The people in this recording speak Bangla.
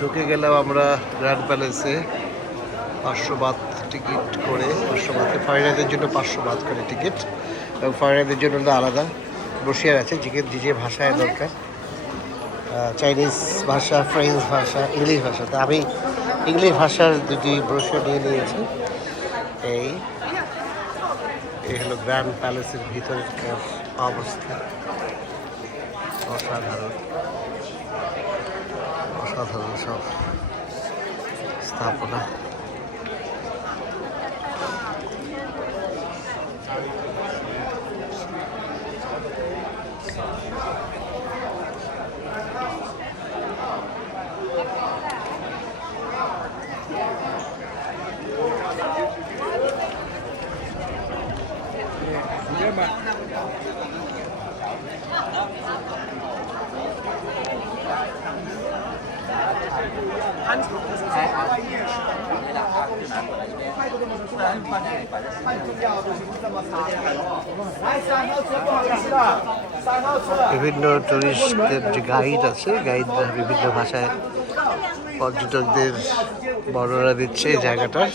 ঢুকে গেলাম আমরা গ্র্যান্ড প্যালেসে 500 বাত টিকিট করে। 500 বাতে ফরেনারদের জন্য 500 বাত করে টিকিট, এবং ফরেনারদের জন্য আলাদা ব্রোশিয়ার আছে যে যে ভাষায় দরকার, চাইনিজ ভাষা, ফ্রেঞ্চ ভাষা, ইংলিশ ভাষা। তা আমি ইংলিশ ভাষার দুটি ব্রোশিয়ার নিয়ে নিয়েছি। এই হলো গ্র্যান্ড প্যালেসের ভিতরকার অবস্থা। অসাধারণ অসাধারণ সব স্থাপনা। বিভিন্ন টুরিস্টদের যে গাইড আছে, গাইডরা বিভিন্ন ভাষায় পর্যটকদের বর্ণনা দিচ্ছে এই জায়গাটার।